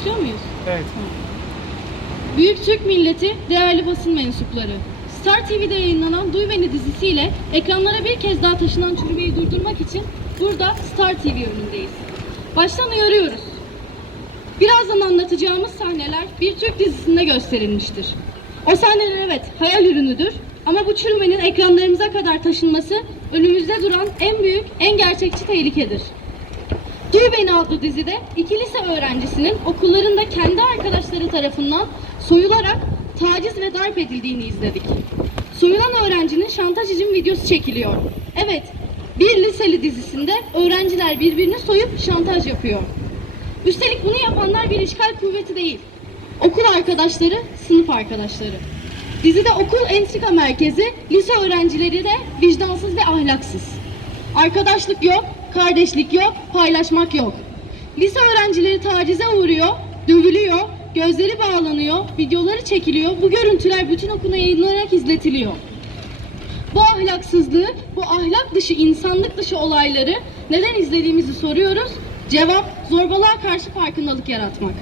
Başlıyor muyuz? Evet. Büyük Türk milleti, değerli basın mensupları. Star TV'de yayınlanan Duy Beni dizisiyle ekranlara bir kez daha taşınan çürümeyi durdurmak için burada Star TV önündeyiz. Baştan uyarıyoruz. Birazdan anlatacağımız sahneler bir Türk dizisinde gösterilmiştir. O sahneler evet hayal ürünüdür ama bu çürümenin ekranlarımıza kadar taşınması önümüzde duran en büyük, en gerçekçi tehlikedir. Beni adlı dizide iki lise öğrencisinin okullarında kendi arkadaşları tarafından soyularak taciz ve darp edildiğini izledik. Soyulan öğrencinin şantaj için videosu çekiliyor. Evet, bir liseli dizisinde öğrenciler birbirini soyup şantaj yapıyor. Üstelik bunu yapanlar bir işgal kuvveti değil. Okul arkadaşları, sınıf arkadaşları. Dizide okul entrika merkezi, lise öğrencileri de vicdansız ve ahlaksız. Arkadaşlık yok, kardeşlik yok, paylaşmak yok. Lise öğrencileri tacize uğruyor, dövülüyor, gözleri bağlanıyor, videoları çekiliyor. Bu görüntüler bütün okula yayınlanarak izletiliyor. Bu ahlaksızlığı, bu ahlak dışı, insanlık dışı olayları neden izlediğimizi soruyoruz. Cevap, zorbalığa karşı farkındalık yaratmak.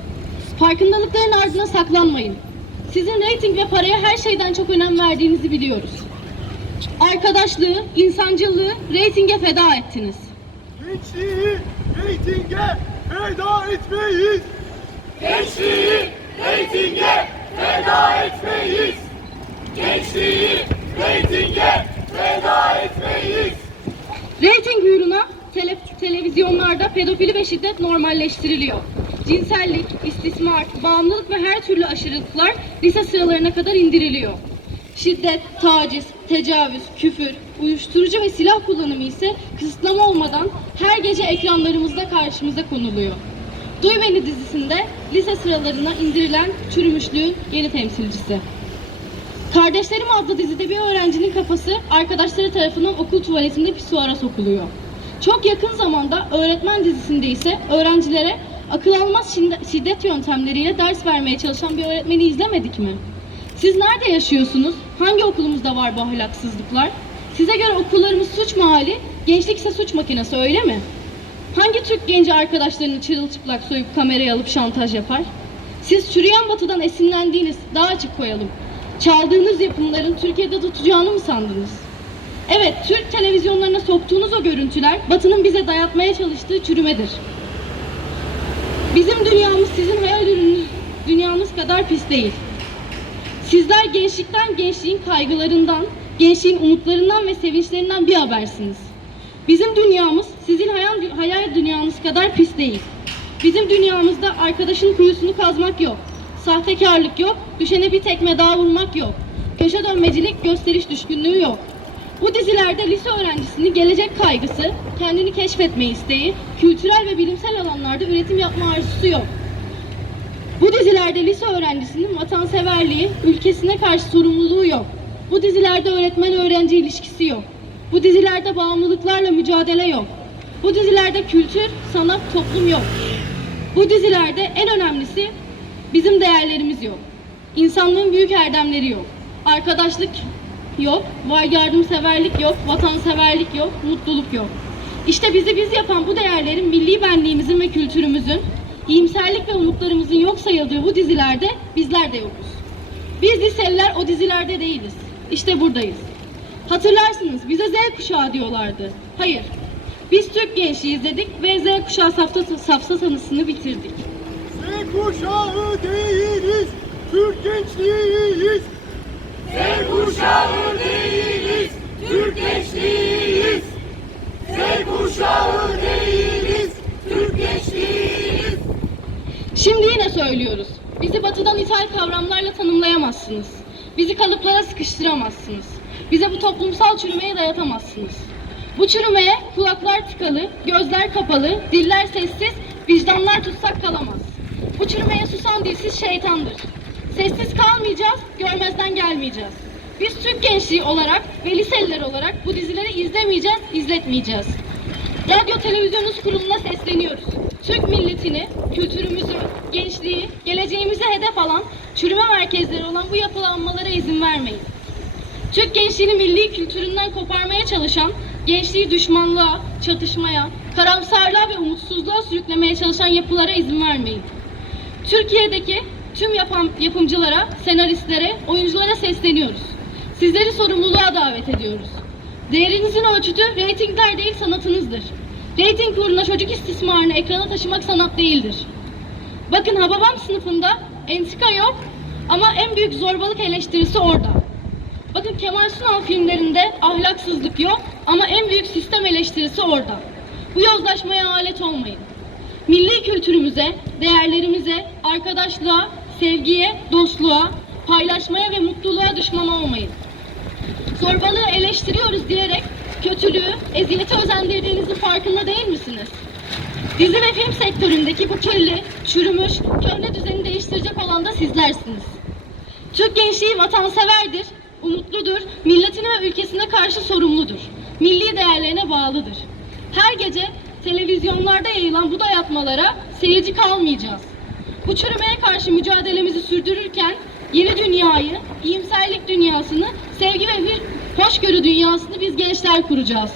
Farkındalıkların ardına saklanmayın. Sizin reyting ve paraya her şeyden çok önem verdiğinizi biliyoruz. Arkadaşlığı, insancılığı reytinge feda ettiniz. Gençliği reytinge feda etmeyiz. Gençliği reytinge feda etmeyiz. Gençliği reytinge feda etmeyiz. Reyting uğruna tele- televizyonlarda pedofili ve şiddet normalleştiriliyor. Cinsellik, istismar, bağımlılık ve her türlü aşırılıklar lise sıralarına kadar indiriliyor. Şiddet, taciz, tecavüz, küfür, uyuşturucu ve silah kullanımı ise kısıtlama olmadan her gece ekranlarımızda karşımıza konuluyor. Duy Beni dizisinde lise sıralarına indirilen çürümüşlüğün yeni temsilcisi. Kardeşlerim adlı dizide bir öğrencinin kafası arkadaşları tarafından okul tuvaletinde pisuara sokuluyor. Çok yakın zamanda öğretmen dizisinde ise öğrencilere akıl almaz şiddet yöntemleriyle ders vermeye çalışan bir öğretmeni izlemedik mi? Siz nerede yaşıyorsunuz? Hangi okulumuzda var bu ahlaksızlıklar? Size göre okullarımız suç mahalli, gençlik ise suç makinesi öyle mi? Hangi Türk genci arkadaşlarını çırılçıplak soyup kameraya alıp şantaj yapar? Siz çürüyen batıdan esinlendiğiniz, daha açık koyalım. Çaldığınız yapımların Türkiye'de tutacağını mı sandınız? Evet, Türk televizyonlarına soktuğunuz o görüntüler Batı'nın bize dayatmaya çalıştığı çürümedir. Bizim dünyamız sizin hayal ürününüz dünyanız kadar pis değil. Sizler gençlikten, gençliğin kaygılarından, gençliğin umutlarından ve sevinçlerinden bir habersiniz. Bizim dünyamız sizin hayal, hayal dünyanız kadar pis değil. Bizim dünyamızda arkadaşın kuyusunu kazmak yok. Sahtekarlık yok, düşene bir tekme daha vurmak yok. Köşe dönmecilik, gösteriş düşkünlüğü yok. Bu dizilerde lise öğrencisinin gelecek kaygısı, kendini keşfetme isteği, kültürel ve bilimsel alanlarda üretim yapma arzusu yok. Bu dizilerde lise öğrencisinin vatanseverliği, ülkesine karşı sorumluluğu yok. Bu dizilerde öğretmen öğrenci ilişkisi yok. Bu dizilerde bağımlılıklarla mücadele yok. Bu dizilerde kültür, sanat, toplum yok. Bu dizilerde en önemlisi bizim değerlerimiz yok. İnsanlığın büyük erdemleri yok. Arkadaşlık yok, vay yardımseverlik yok, vatanseverlik yok, mutluluk yok. İşte bizi biz yapan bu değerlerin milli benliğimizin ve kültürümüzün, iyimserlik ve umutlarımızın yok sayıldığı bu dizilerde bizler de yokuz. Biz liseliler o dizilerde değiliz. İşte buradayız. Hatırlarsınız bize Z kuşağı diyorlardı. Hayır. Biz Türk gençliğiz dedik ve Z kuşağı safta, safsatanısını bitirdik. Z kuşağı değiliz. Türk gençliğiyiz. Z kuşağı değiliz, Türk gençliğiyiz. Z kuşağı değiliz, Türk gençliğiyiz. Şimdi yine söylüyoruz. Bizi batıdan ithal kavramlarla tanımlayamazsınız. Bizi kalıplara sıkıştıramazsınız. Bize bu toplumsal çürümeye dayatamazsınız. Bu çürümeye kulaklar tıkalı, gözler kapalı, diller sessiz, vicdanlar tutsak kalamaz. Bu çürümeye susan dilsiz şeytandır. Sessiz kalmayacağız, görmezden gelmeyeceğiz. Biz Türk gençliği olarak ve liseliler olarak bu dizileri izlemeyeceğiz, izletmeyeceğiz. Radyo Televizyonuz Kurulu'na sesleniyoruz. Türk milletini, kültürümüzü, gençliği, geleceğimize hedef alan, çürüme merkezleri olan bu yapılanmalara izin vermeyin. Türk gençliğini milli kültüründen koparmaya çalışan, gençliği düşmanlığa, çatışmaya, karamsarlığa ve umutsuzluğa sürüklemeye çalışan yapılara izin vermeyin. Türkiye'deki tüm yapan, yapımcılara, senaristlere, oyunculara sesleniyoruz. Sizleri sorumluluğa davet ediyoruz. Değerinizin ölçütü reytingler değil sanatınızdır. Reyting uğruna çocuk istismarını ekrana taşımak sanat değildir. Bakın Hababam sınıfında entrika yok ama en büyük zorbalık eleştirisi orada. Bakın Kemal Sunal filmlerinde ahlaksızlık yok ama en büyük sistem eleştirisi orada. Bu yozlaşmaya alet olmayın. Milli kültürümüze, değerlerimize, arkadaşlığa, sevgiye, dostluğa, paylaşmaya ve mutluluğa düşman olmayın. Zorbalığı eleştiriyoruz diyerek kötülüğü, eziyeti özendirdiğinizin farkında değil misiniz? Dizi ve film sektöründeki bu kirli, çürümüş, köhne düzeni değiştirecek olan da sizlersiniz. Türk gençliği vatanseverdir, umutludur, milletine ve ülkesine karşı sorumludur. Milli değerlerine bağlıdır. Her gece televizyonlarda yayılan bu dayatmalara seyirci kalmayacağız. Bu çürümeye karşı mücadelemizi sürdürürken yeni dünyayı, iyimserlik dünyasını, hoşgörü dünyasını biz gençler kuracağız.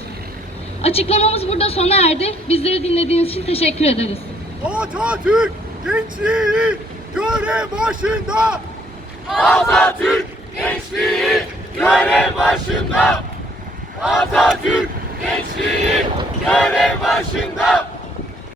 Açıklamamız burada sona erdi. Bizleri dinlediğiniz için teşekkür ederiz. Atatürk gençliği görev başında. Atatürk gençliği görev başında. Atatürk gençliği görev başında.